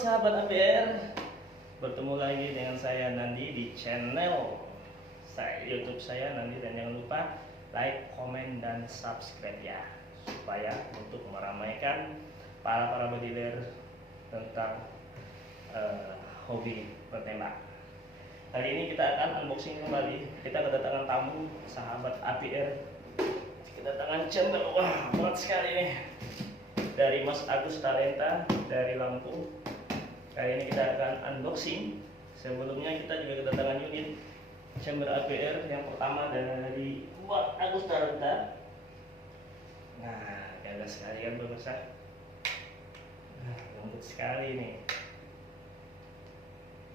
sahabat APR, bertemu lagi dengan saya Nandi di channel YouTube saya Nandi, dan jangan lupa like, komen, dan subscribe ya, supaya untuk meramaikan para bodybuilder tentang hobi bertembak. Kali ini kita akan unboxing kembali. Kita kedatangan tamu sahabat APR, kedatangan channel, wah berat sekali nih, dari Mas Agus Talenta dari Lampung. Kali ini kita akan unboxing. Sebelumnya kita juga kedatangan unit chamber APR yang pertama dari Mas Agus Talenta. Nah, gagah sekali kan pemirsa. Nah, lembut sekali nih.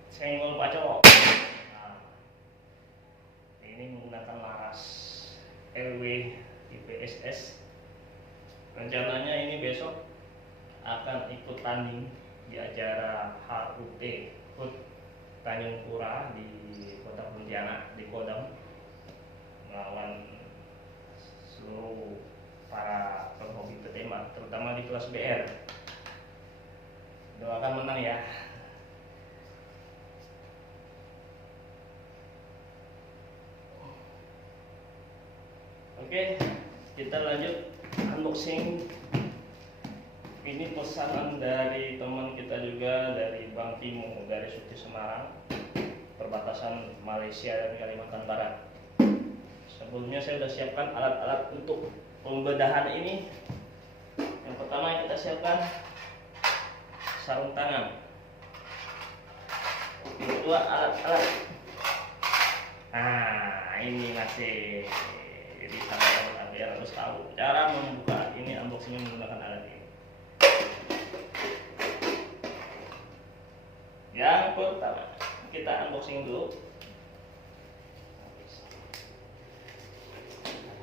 Senggol pacok. Nah, ini menggunakan laras LW IPSS. Rencananya ini besok akan ikut tanding di acara HUT Tanjung Pura di Kota Pontianak, di Kodam, melawan seluruh para penghobi bertembak, terutama di kelas BR. Doakan menang ya. Oke, kita lanjut unboxing. Ini pesanan dari teman kita juga, dari Bang Timo dari Suti Semarang, perbatasan Malaysia dan Kalimantan Barat. Sebelumnya saya sudah siapkan alat-alat untuk pembedahan ini. Yang pertama yang kita siapkan sarung tangan. Yang kedua alat-alat. Nah, ini masih. Jadi sahabat APR harus tahu cara membuka ini, unboxingnya menggunakan alat ini. Yang pertama kita unboxing dulu.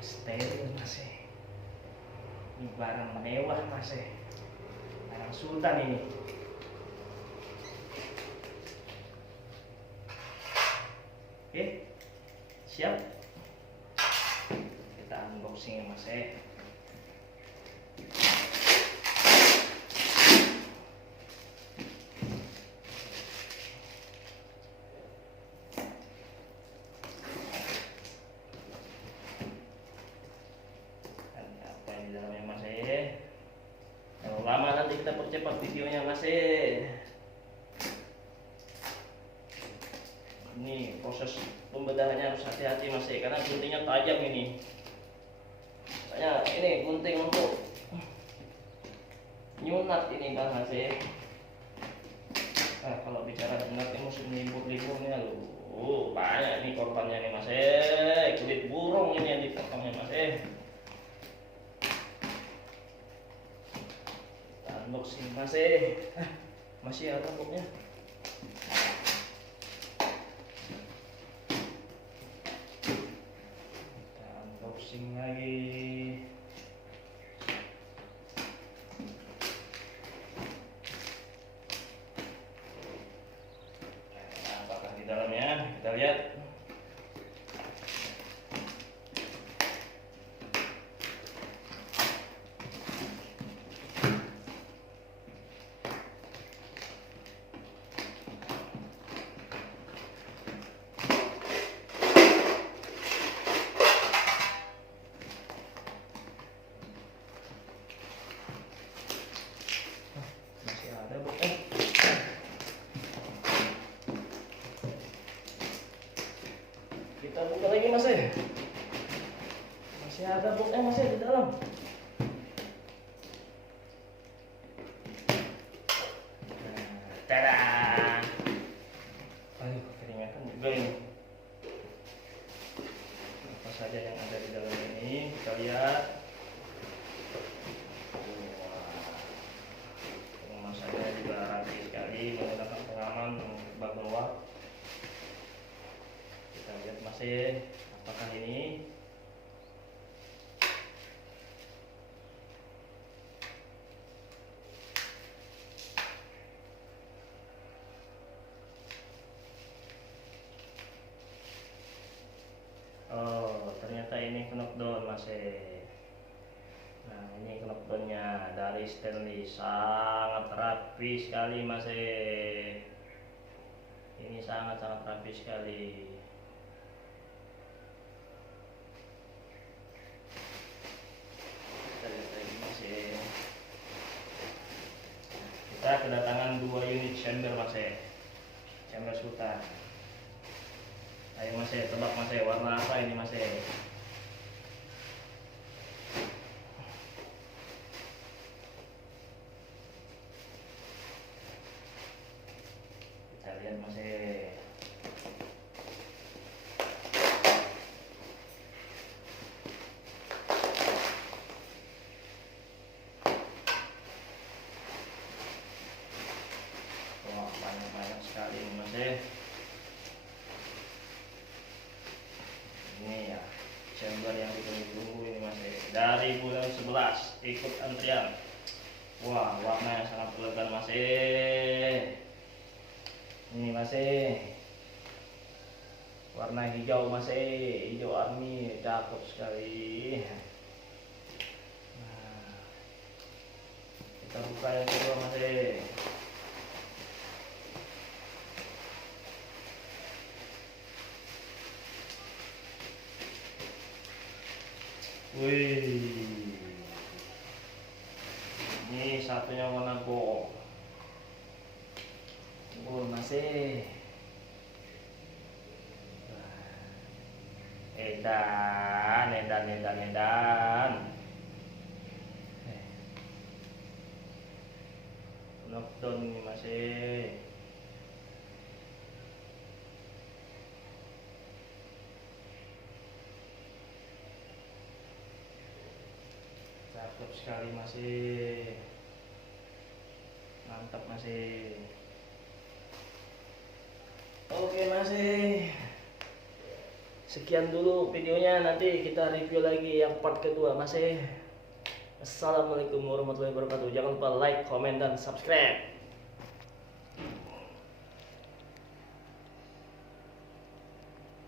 Steril masih. Ini barang mewah masih. Barang sultan ini. Oke, siap. Kita unboxing masih. Kalau lama nanti kita percepat videonya masih. Ini proses pembedahannya harus hati-hati masih, karena guntingnya tajam ini. Saya ini gunting untuk nyunat ini bang masih. Nah, kalau bicara nyunat ini musim libur-liburnya loh, banyak nih korbannya nih masih. Kulit burung ini yang dipotongnya masih. Unboxing masih. Masih ada pokoknya. Kita unboxing lagi. Nah, apakah di dalamnya? Kita lihat. dari Stanley, sangat rapi sekali Mas. Ini sangat-sangat rapi sekali. Kita lihat lagi Mas. Kita kedatangan 2 unit chamber Mas. Chamber sultan. Ayo Mas, tebak Mas, warna apa ini Mas? Kita lihat Mas. Wah, banyak sekali ini Mas. Ini ya chamber yang ditunggu-tunggu ini Mas, dari bulan 11 ikut antrian. Wah, warnanya sangat elegan Mas. Ini Mas, warna hijau Mas, hijau army, cakep sekali. Nah, kita buka yang kedua Mas. Wih, ini satunya warna gold. Gold Mas. Edan. Knockdown ini Mas. Cakep sekali Mas. Mantap Mas. Oke Mas, sekian dulu videonya, nanti kita review lagi yang part kedua Mas. Assalamualaikum warahmatullahi wabarakatuh. Jangan lupa like, comment, dan subscribe.